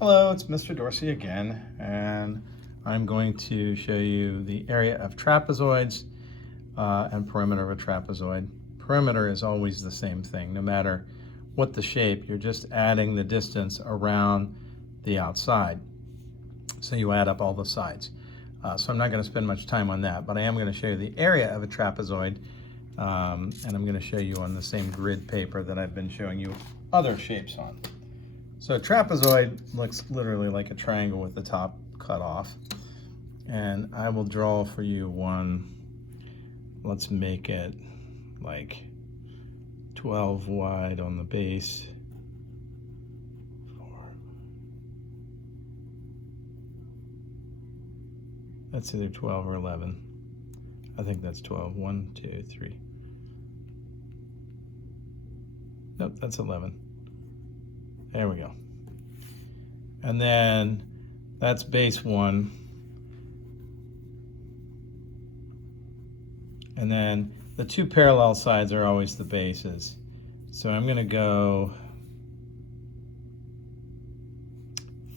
Hello, it's Mr. Dorsey again, and I'm going to show you the area of trapezoids and perimeter of a trapezoid. Perimeter is always the same thing, no matter what the shape, you're just adding the distance around the outside. So you add up all the sides. So I'm not going to spend much time on that, but I am going to show you the area of a trapezoid, and I'm going to show you on the same grid paper that I've been showing you other shapes on. So a trapezoid looks literally like a triangle with the top cut off. And I will draw for you one. Let's make it like 12 wide on the base. That's either 12 or 11. I think that's 12. 1, 2, 3. Nope, that's 11. There we go. And then that's base 1. And then the two parallel sides are always the bases. So I'm going to go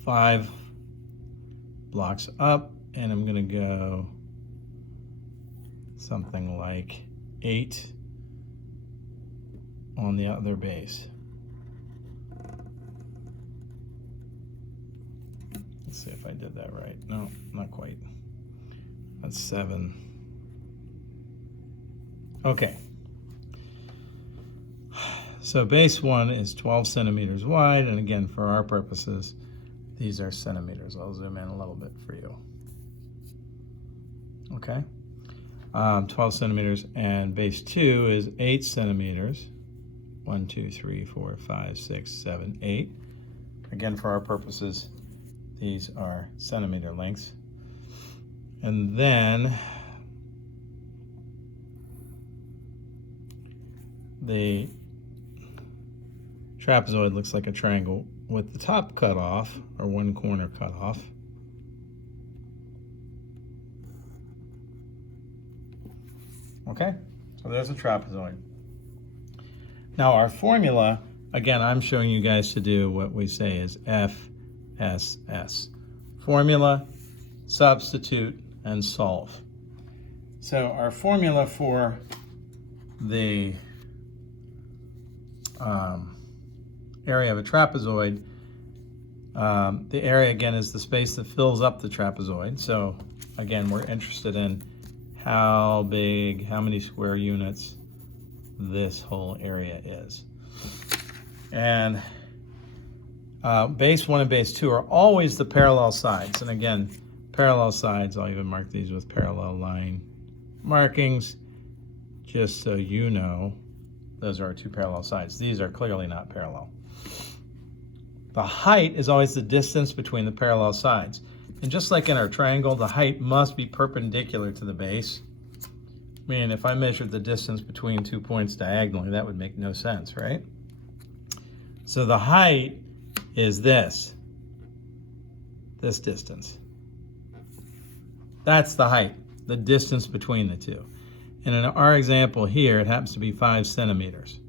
5 blocks up, and I'm going to go something like 8 on the other base. Let's see if I did that right. No, not quite. That's 7. Okay. So base 1 is 12 centimeters wide, and again, for our purposes, these are centimeters. I'll zoom in a little bit for you. Okay. 12 centimeters, and base 2 is 8 centimeters. 1, 2, 3, 4, 5, 6, 7, 8. Again, for our purposes, these are centimeter lengths. And then the trapezoid looks like a triangle with the top cut off, or one corner cut off. Okay, so there's a trapezoid. Now our formula, again, I'm showing you guys to do what we say is FSS. Formula, substitute, and solve. So our formula for the area of a trapezoid, the area again is the space that fills up the trapezoid. So again, we're interested in how big, how many square units this whole area is. And base 1 and base 2 are always the parallel sides. And again, parallel sides, I'll even mark these with parallel line markings, just so you know those are our two parallel sides. These are clearly not parallel. The height is always the distance between the parallel sides. And just like in our triangle, the height must be perpendicular to the base. Meaning if I measured the distance between 2 points diagonally, that would make no sense, right? So the height is this distance. That's the height, the distance between the two. And in our example here, it happens to be 5 centimeters.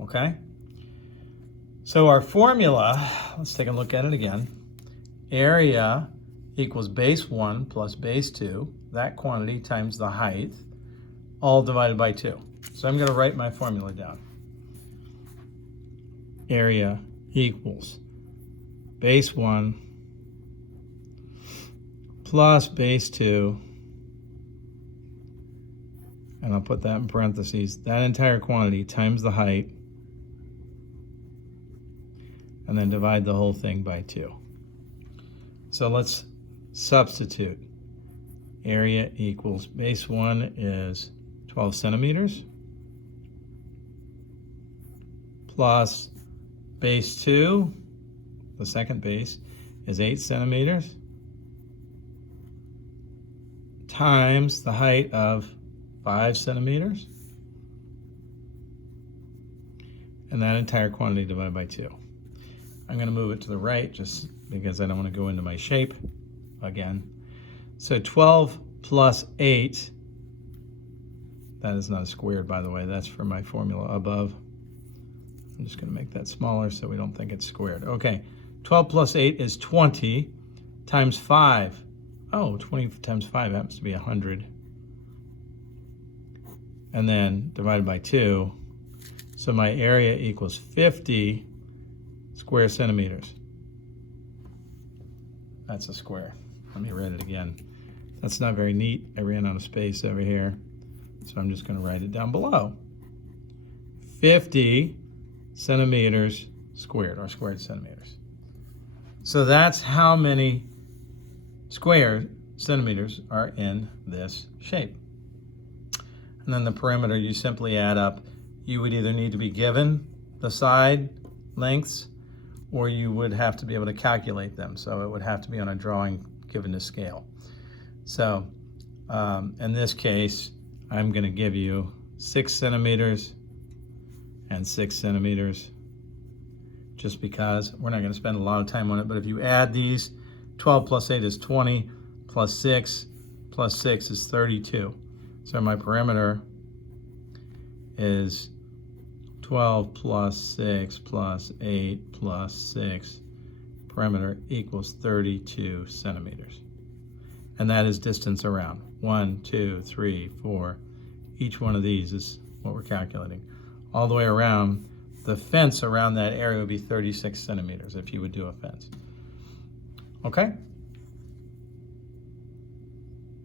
Okay? So our formula, let's take a look at it again. Area equals base 1 plus base 2, that quantity times the height, all divided by 2. So I'm going to write my formula down. Area equals base 1 plus base 2, and I'll put that in parentheses, that entire quantity times the height, and then divide the whole thing by 2. So let's substitute. Area equals base 1 is 12 centimeters plus base 2, the second base, is 8 centimeters times the height of 5 centimeters, and that entire quantity divided by 2. I'm going to move it to the right just because I don't want to go into my shape again. So 12 plus 8, that is not squared, by the way, that's for my formula above. I'm just going to make that smaller so we don't think it's squared. Okay, 12 plus 8 is 20 times 5. Oh, 20 times 5 happens to be 100. And then divided by 2. So my area equals 50 square centimeters. That's a square. Let me write it again. That's not very neat. I ran out of space over here. So I'm just going to write it down below. 50 centimeters squared, or squared centimeters. So that's how many square centimeters are in this shape. And then the perimeter, you simply add up. You would either need to be given the side lengths, or you would have to be able to calculate them. So it would have to be on a drawing given to scale. So in this case, I'm going to give you 6 centimeters and 6 centimeters, just because we're not going to spend a lot of time on it. But if you add these, 12 plus 8 is 20, plus 6 is 32. So my perimeter is 12 plus 6 plus 8 plus 6. Perimeter equals 32 centimeters. And that is distance around. 1, 2, 3, 4. Each one of these is what we're calculating. All the way around, the fence around that area would be 36 centimeters if you would do a fence. Okay?